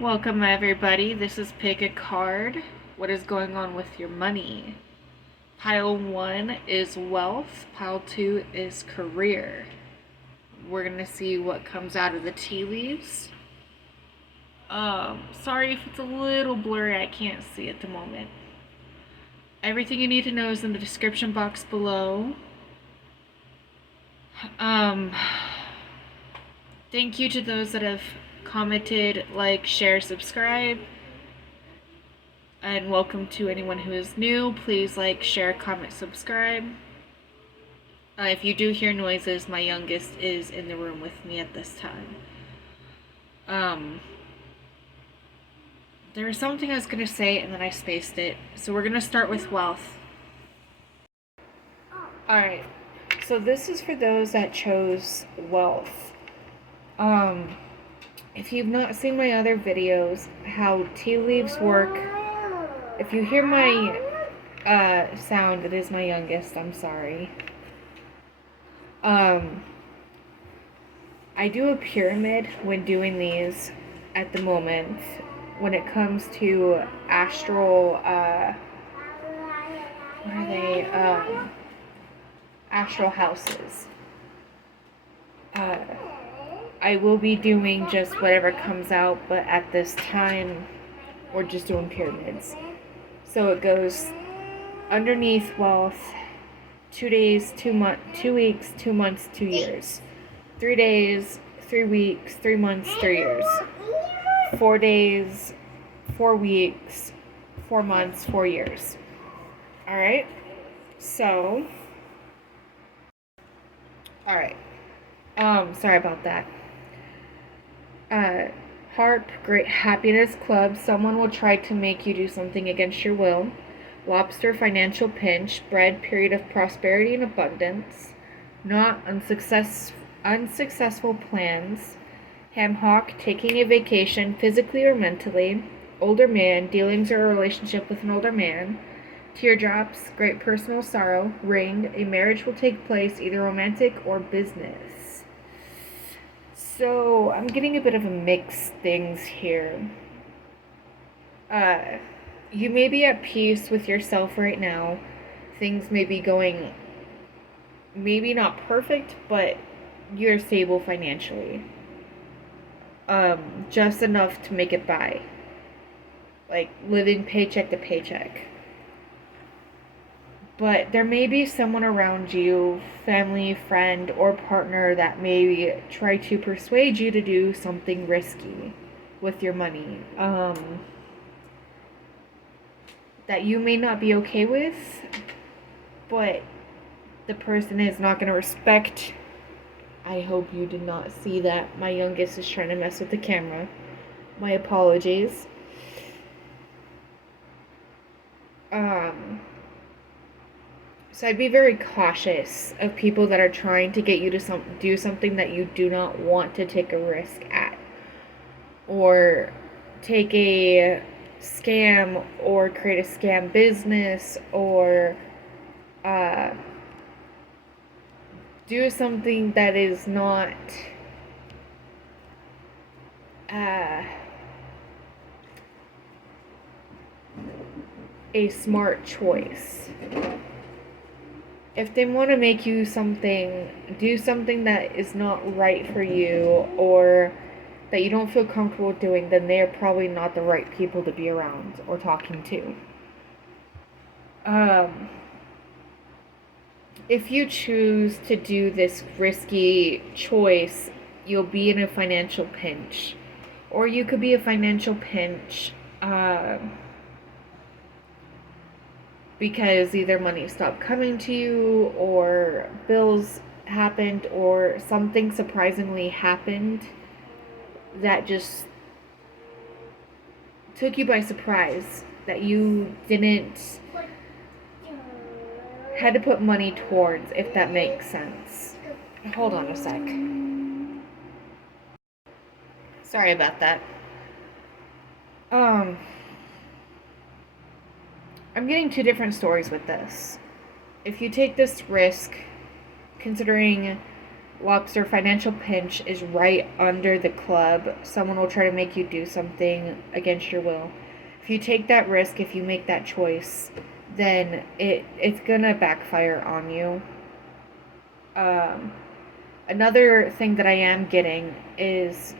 Welcome everybody, this is Pick a Card. What is going on with your money? Pile 1 is wealth, pile 2 is career. We're gonna see what comes out of the tea leaves. Sorry if it's a little blurry, I can't see at the moment. Everything you need to know is in the description box below. Thank you to those that have commented, like, share, subscribe. And welcome to anyone who is new. Please like, share, comment, subscribe. If you do hear noises, my youngest is in the room with me at this time. There was something I was going to say and then I spaced it. So we're going to start with wealth. Alright, so this is for those that chose wealth. If you've not seen my other videos, how tea leaves work, if you hear my sound, it is my youngest, I'm sorry. I do a pyramid when doing these at the moment when it comes to astral, what are they, astral houses. I will be doing just whatever comes out, but at this time, we're just doing pyramids. So it goes underneath wealth, 2 days, 2 weeks, 2 months, 2 years. 3 days, 3 weeks, 3 months, 3 years. 4 days, 4 weeks, 4 months, 4 years. Alright? So, alright. Sorry about that. Harp, great happiness club. Someone will try to make you do something against your will. Lobster, financial pinch. Bread, period of prosperity and abundance. Not unsuccessful plans. Ham hock, taking a vacation physically or mentally. Older man, dealings or a relationship with an older man. Teardrops, great personal sorrow. Ring, a marriage will take place, either romantic or business. So, I'm getting a bit of a mixed things here. You may be at peace with yourself right now. Things may be going, maybe not perfect, but you're stable financially. Just enough to make it by. Like, living paycheck to paycheck. But there may be someone around you, family, friend, or partner that may try to persuade you to do something risky with your money. That you may not be okay with, but the person is not going to respect. I hope you did not see that. My youngest is trying to mess with the camera. My apologies. So I'd be very cautious of people that are trying to get you to do something that you do not want to take a risk at. Or take a scam or create a scam business or do something that is not a smart choice. If they want to make you do something that is not right for you or that you don't feel comfortable doing, then they're probably not the right people to be around or talking to. If you choose to do this risky choice, you'll be in a financial pinch. Or you could be a financial pinch because either money stopped coming to you or bills happened or something surprisingly happened that just took you by surprise, that you didn't had to put money towards, if that makes sense. Hold on a sec. Sorry about that. I'm getting two different stories with this. If you take this risk, considering lobster financial pinch is right under the club. Someone will try to make you do something against your will. If you take that risk, if you make that choice, then it's gonna backfire on you. Another thing that I am getting is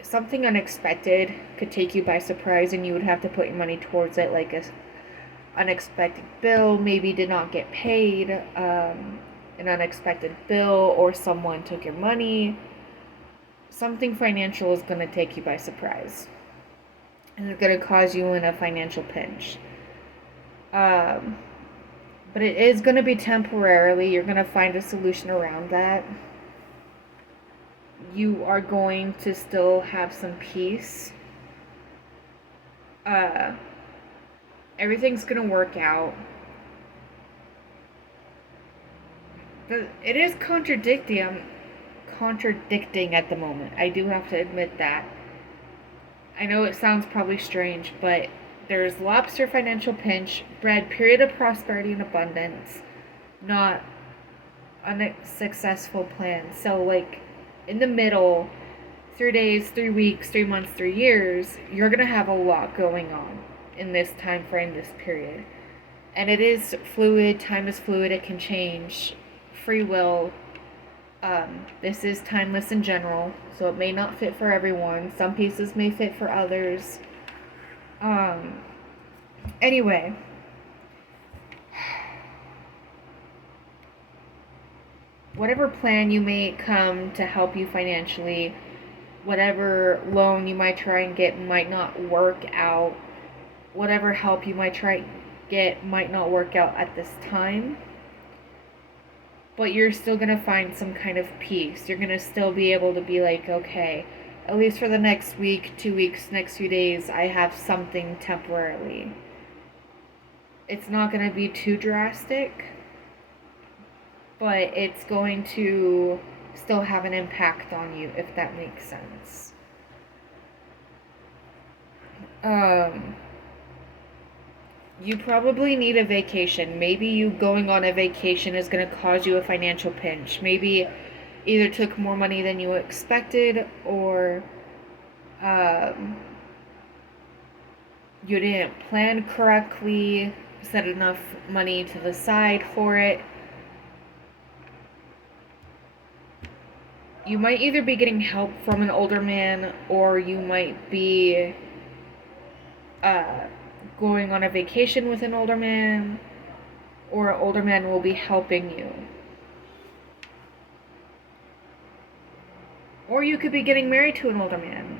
something unexpected could take you by surprise, and you would have to put your money towards it, like a unexpected bill maybe did not get paid, an unexpected bill, or someone took your money. Something financial is going to take you by surprise, and it's going to cause you in a financial pinch. But it is going to be temporarily. You're going to find a solution around that. You are going to still have some peace. Everything's gonna work out. But it is contradicting. I'm contradicting at the moment. I do have to admit that. I know it sounds probably strange, but there's lobster financial pinch, bread period of prosperity and abundance, not unsuccessful plan. So like in the middle, 3 days, 3 weeks, 3 months, 3 years, you're gonna have a lot going on in this time frame, this period. And it is fluid, time is fluid, it can change. Free will. This is timeless in general, so it may not fit for everyone. Some pieces may fit for others. Anyway. Whatever plan you may come to help you financially, whatever loan you might try and get might not work out. Whatever help you might try get might not work out at this time, but you're still going to find some kind of peace. You're going to still be able to be like, okay, at least for the next week, 2 weeks, next few days, I have something temporarily. It's not going to be too drastic, but it's going to still have an impact on you, if that makes sense. You probably need a vacation. Maybe you going on a vacation is going to cause you a financial pinch. Maybe either took more money than you expected, or you didn't plan correctly, set enough money to the side for it. You might either be getting help from an older man, or you might be going on a vacation with an older man, or an older man will be helping you. Or you could be getting married to an older man.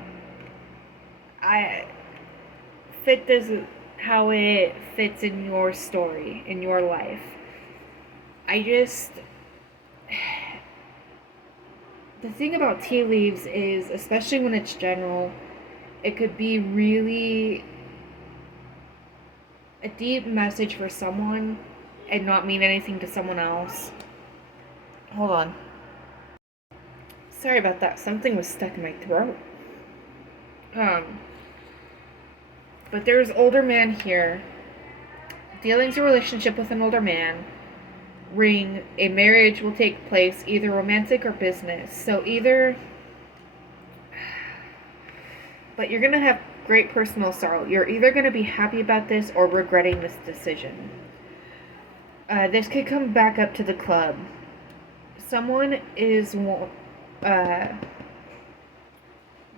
I fit this how it fits in your story, in your life. The thing about tea leaves is, especially when it's general, it could be really a deep message for someone and not mean anything to someone else. Hold on. Sorry about that. Something was stuck in my throat. But there's older man here. Dealing's a relationship with an older man. Ring, a marriage will take place, either romantic or business. So but you're going to have great personal sorrow. You're either going to be happy about this or regretting this decision. This could come back up to the club. Someone is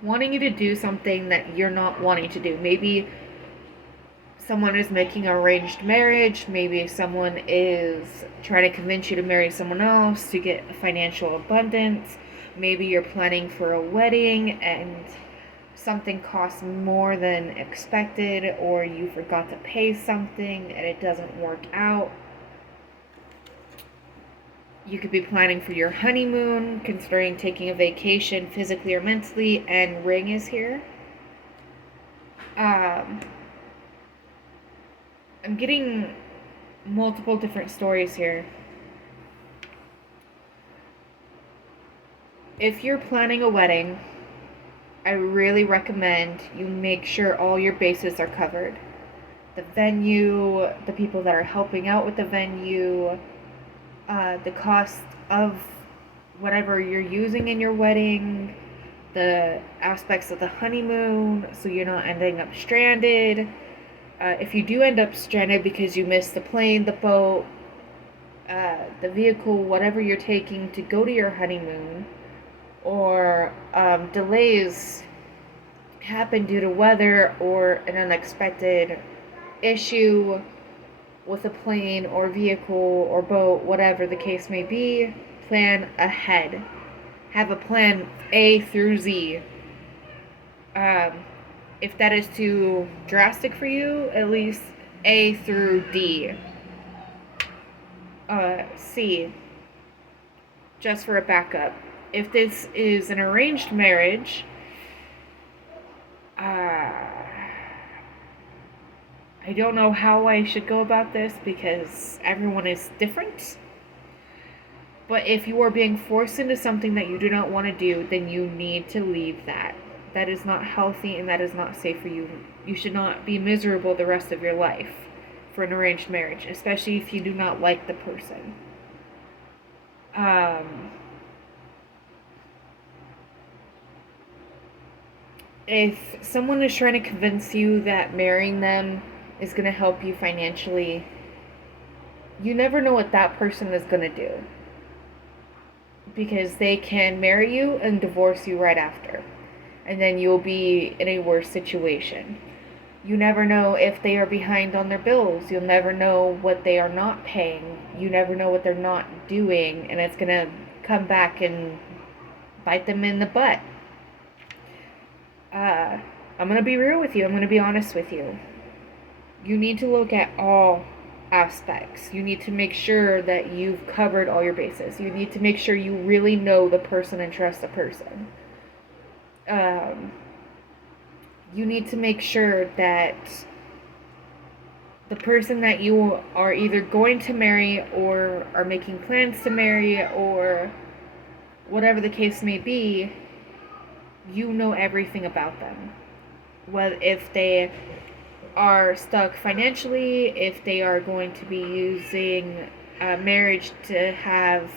wanting you to do something that you're not wanting to do. Maybe someone is making an arranged marriage. Maybe someone is trying to convince you to marry someone else to get financial abundance. Maybe you're planning for a wedding and something costs more than expected, or you forgot to pay something and it doesn't work out. You could be planning for your honeymoon, considering taking a vacation physically or mentally, and ring is here. I'm getting multiple different stories here. If you're planning a wedding, I really recommend you make sure all your bases are covered. The venue, the people that are helping out with the venue, the cost of whatever you're using in your wedding, the aspects of the honeymoon, so you're not ending up stranded. If you do end up stranded because you missed the plane, the boat, the vehicle, whatever you're taking to go to your honeymoon, or delays happen due to weather or an unexpected issue with a plane or vehicle or boat, whatever the case may be, plan ahead. Have a plan A through Z. If that is too drastic for you, at least A through D. C, just for a backup. If this is an arranged marriage, I don't know how I should go about this because everyone is different. But if you are being forced into something that you do not want to do, then you need to leave that. That is not healthy and that is not safe for you. You should not be miserable the rest of your life for an arranged marriage, especially if you do not like the person. If someone is trying to convince you that marrying them is going to help you financially, you never know what that person is going to do. Because they can marry you and divorce you right after. And then you'll be in a worse situation. You never know if they are behind on their bills. You'll never know what they are not paying. You never know what they're not doing. And it's going to come back and bite them in the butt. I'm going to be real with you. I'm going to be honest with you. You need to look at all aspects. You need to make sure that you've covered all your bases. You need to make sure you really know the person and trust the person. You need to make sure that the person that you are either going to marry or are making plans to marry or whatever the case may be, you know everything about them. Whether if they are stuck financially, if they are going to be using marriage to have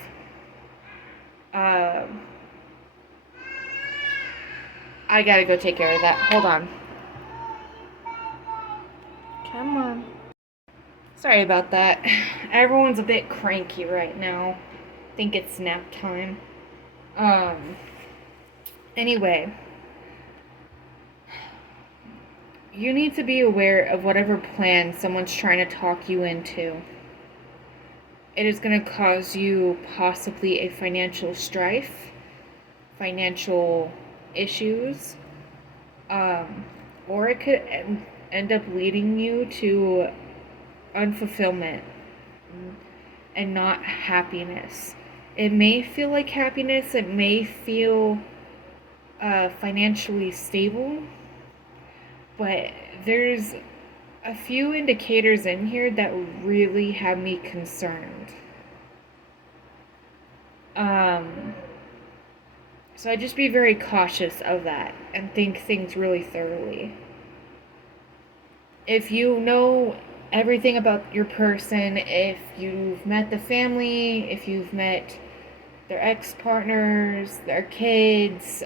I gotta go take care of that. Hold on. Come on. Sorry about that. Everyone's a bit cranky right now. I think it's nap time. Anyway. You need to be aware of whatever plan someone's trying to talk you into. It is going to cause you possibly a financial strife, financial issues, or it could end up leading you to unfulfillment and not happiness. It may feel like happiness, it may feel financially stable, but there's a few indicators in here that really have me concerned. So I just be very cautious of that and think things really thoroughly. If you know everything about your person, if you've met the family, if you've met their ex-partners, their kids,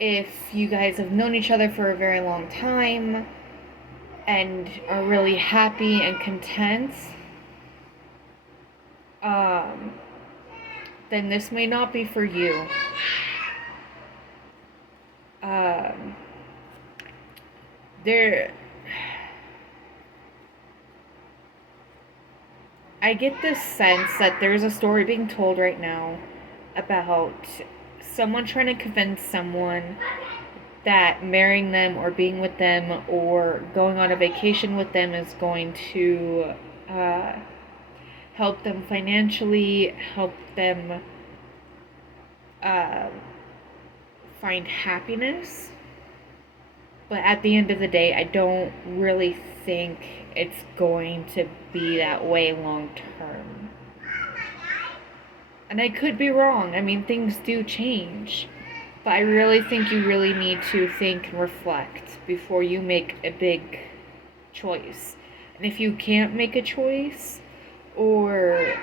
if you guys have known each other for a very long time and are really happy and content, then this may not be for you. I get this sense that there's a story being told right now about someone trying to convince someone that marrying them or being with them or going on a vacation with them is going to help them financially, help them find happiness. But at the end of the day, I don't really think it's going to be that way long term. And I could be wrong. I mean, things do change. But I really think you really need to think and reflect before you make a big choice. And if you can't make a choice, or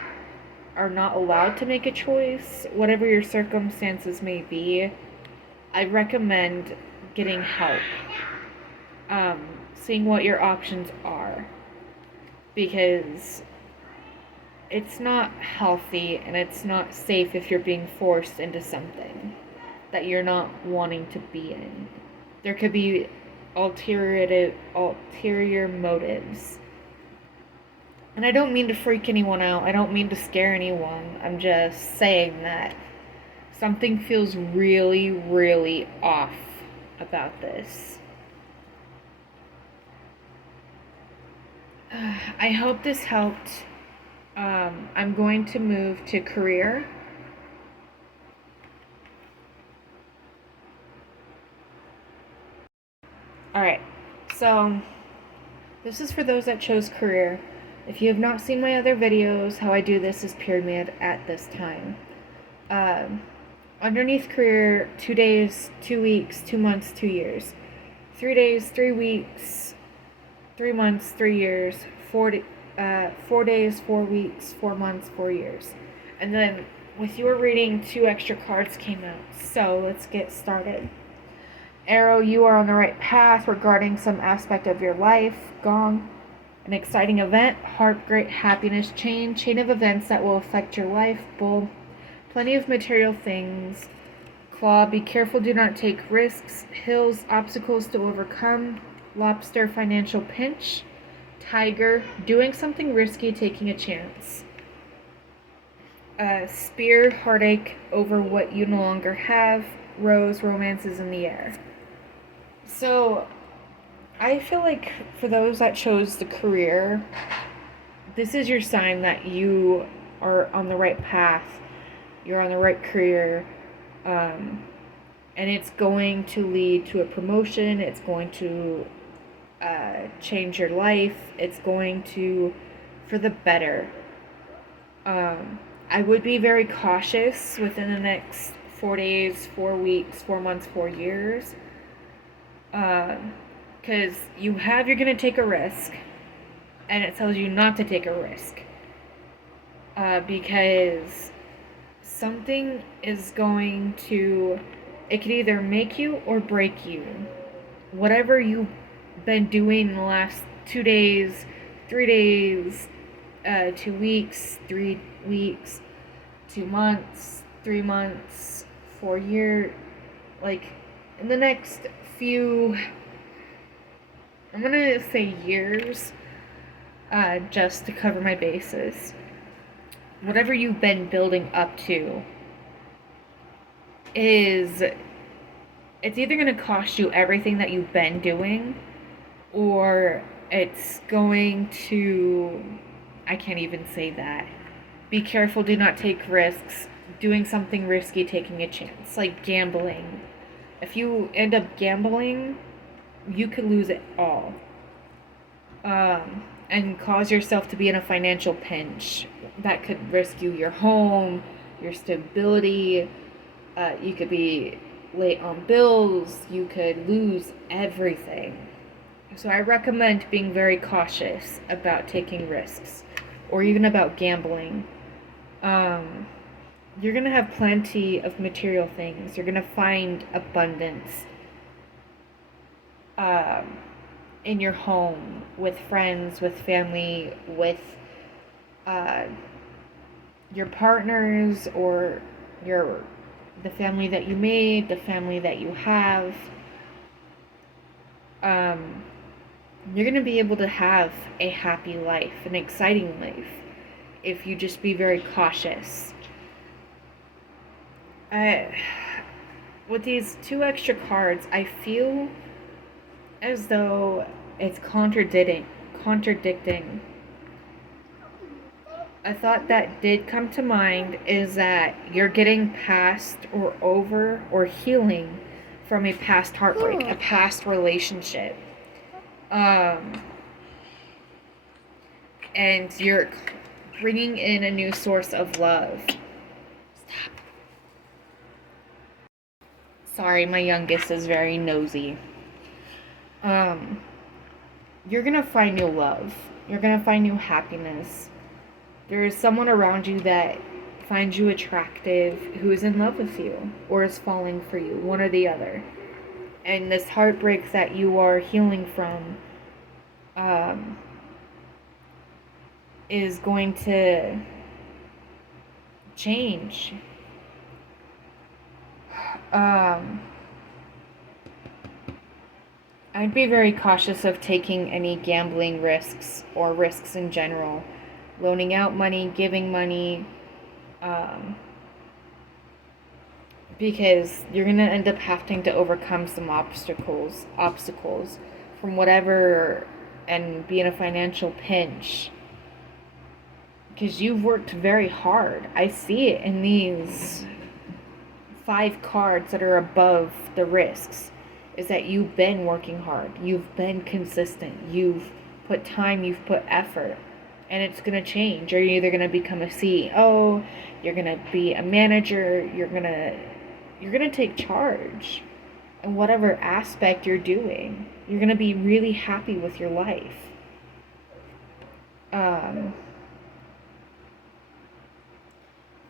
are not allowed to make a choice, whatever your circumstances may be, I recommend getting help. Seeing what your options are. Because it's not healthy and it's not safe if you're being forced into something that you're not wanting to be in. There could be ulterior motives. And I don't mean to freak anyone out. I don't mean to scare anyone. I'm just saying that something feels really, really off about this. I hope this helped. I'm going to move to career. Alright, so this is for those that chose career. If you have not seen my other videos, how I do this is pyramid at this time. Underneath career, 2 days, 2 weeks, 2 months, 2 years. 3 days, 3 weeks, 3 months, 3 years. 4 days, 4 weeks, 4 months, 4 years. And then with your reading, 2 extra cards came out. So let's get started. Arrow, you are on the right path regarding some aspect of your life. Gong, an exciting event. Heart, great happiness. Chain of events that will affect your life. Bull, plenty of material things. Claw, be careful, do not take risks. Hills, obstacles to overcome. Lobster, financial pinch. Tiger, doing something risky, taking a chance. Spear, heartache over what you no longer have. Rose, romance is in the air. So, I feel like for those that chose the career, this is your sign that you are on the right path. You're on the right career. And it's going to lead to a promotion. It's going to change your life. It's going to, for the better. I would be very cautious within the next 4 days, 4 weeks, 4 months, 4 years. Because you're going to take a risk, and it tells you not to take a risk. Because something is going to, it could either make you or break you. Whatever you've been doing in the last 2 days, 3 days, 2 weeks, 3 weeks, 2 months, 3 months, 4 years, like in the next few, I'm gonna say years, just to cover my bases. Whatever you've been building up to it's either going to cost you everything that you've been doing, or it's going to, I can't even say that. Be careful, do not take risks. Doing something risky, taking a chance. Like gambling. If you end up gambling, you could lose it all. And cause yourself to be in a financial pinch. That could risk your home, your stability. You could be late on bills. You could lose everything. So I recommend being very cautious about taking risks, or even about gambling. You're going to have plenty of material things. You're going to find abundance in your home, with friends, with family, with your partners, or the family that you made, the family that you have. You're going to be able to have a happy life, an exciting life, if you just be very cautious. With these 2 extra cards, I feel as though it's contradicting. A thought that did come to mind is that you're getting past or over or healing from a past heartbreak, a past relationship. And you're bringing in a new source of love. Stop. Sorry, my youngest is very nosy. You're gonna find new love. You're gonna find new happiness. There is someone around you that finds you attractive, who is in love with you or is falling for you, one or the other. And this heartbreak that you are healing from is going to change. I'd be very cautious of taking any gambling risks or risks in general. Loaning out money, giving money, because you're going to end up having to overcome some obstacles from whatever, and be in a financial pinch. Because you've worked very hard. I see it in these 5 cards that are above the risks. Is that you've been working hard. You've been consistent. You've put time, you've put effort. And it's going to change. You're either going to become a CEO, you're going to be a manager, you're going to take charge in whatever aspect you're doing. You're going to be really happy with your life.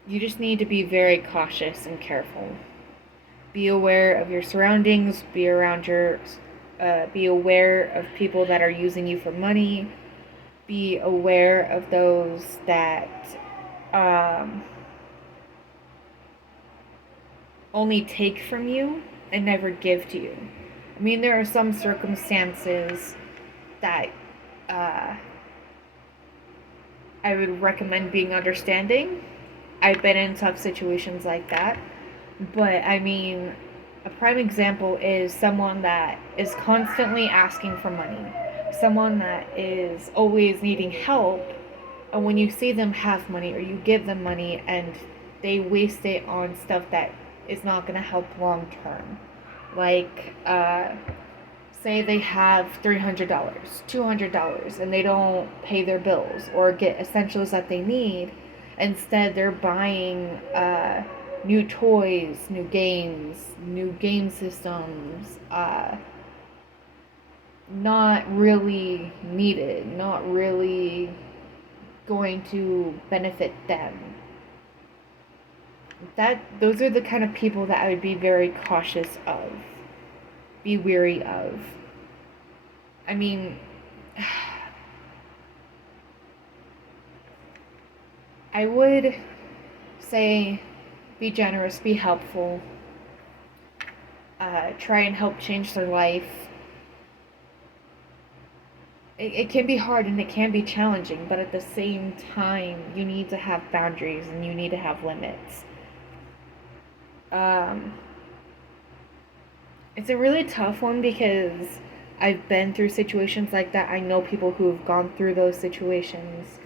You just need to be very cautious and careful. Be aware of your surroundings. Be aware of people that are using you for money. Be aware of those that only take from you and never give to you. I mean, there are some circumstances that I would recommend being understanding. I've been in tough situations like that. But, I mean, a prime example is someone that is constantly asking for money. Someone that is always needing help. And when you see them have money or you give them money and they waste it on stuff that is not going to help long term. Like, say they have $300, $200, and they don't pay their bills or get essentials that they need. Instead, they're buying new toys, new games, new game systems, not really needed, not really going to benefit them. Those are the kind of people that I would be very cautious of, be wary of. I mean, I would say be generous, be helpful, try and help change their life. It can be hard and it can be challenging, but at the same time, you need to have boundaries and you need to have limits. It's a really tough one because I've been through situations like that. I know people who have gone through those situations.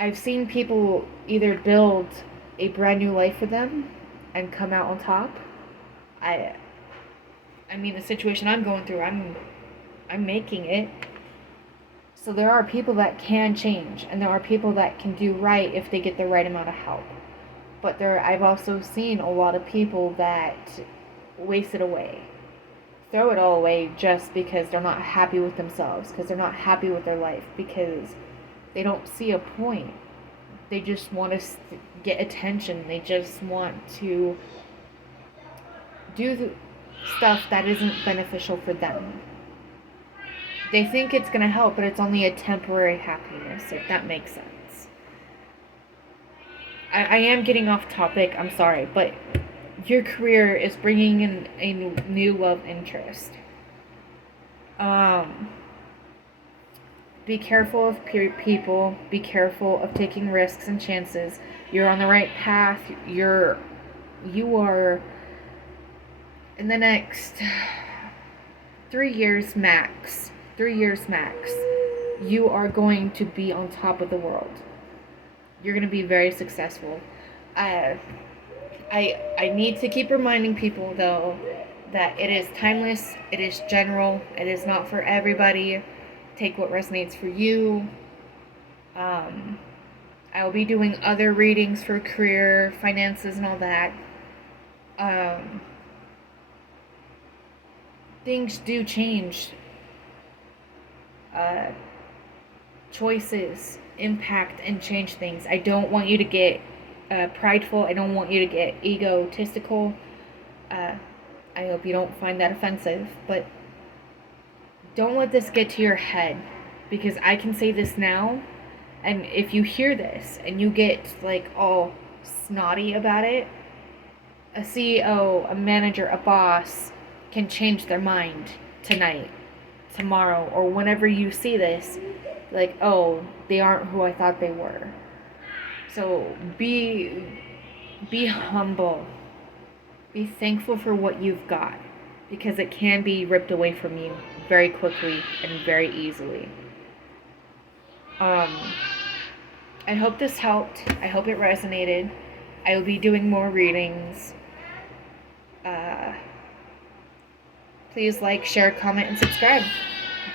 I've seen people either build a brand new life for them and come out on top. I mean, the situation I'm going through, I'm making it. So there are people that can change, and there are people that can do right if they get the right amount of help. But I've also seen a lot of people that waste it away. Throw it all away just because they're not happy with themselves, because they're not happy with their life, because they don't see a point. They just want to get attention. They just want to do the stuff that isn't beneficial for them. They think it's going to help, but it's only a temporary happiness, if that makes sense. I am getting off topic, I'm sorry, but your career is bringing in a new love interest. Be careful of people. Be careful of taking risks and chances. You're on the right path. You are in the next 3 years max. 3 years max. You are going to be on top of the world. You're going to be very successful. I need to keep reminding people, though, that it is timeless, it is general, it is not for everybody. Take what resonates for you. I will be doing other readings for career, finances, and all that. Things do change. choices impact and change things. I don't want you to get prideful. I don't want you to get egotistical. I hope you don't find that offensive, but don't let this get to your head, because I can say this now, and if you hear this and you get like all snotty about it, a CEO, a manager, a boss can change their mind tonight, tomorrow, or whenever you see this, like, oh, they aren't who I thought they were. So be humble. Be thankful for what you've got, because it can be ripped away from you very quickly and very easily. I hope this helped. I hope it resonated. I will be doing more readings. Please like, share, comment, and subscribe.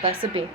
Blessed be.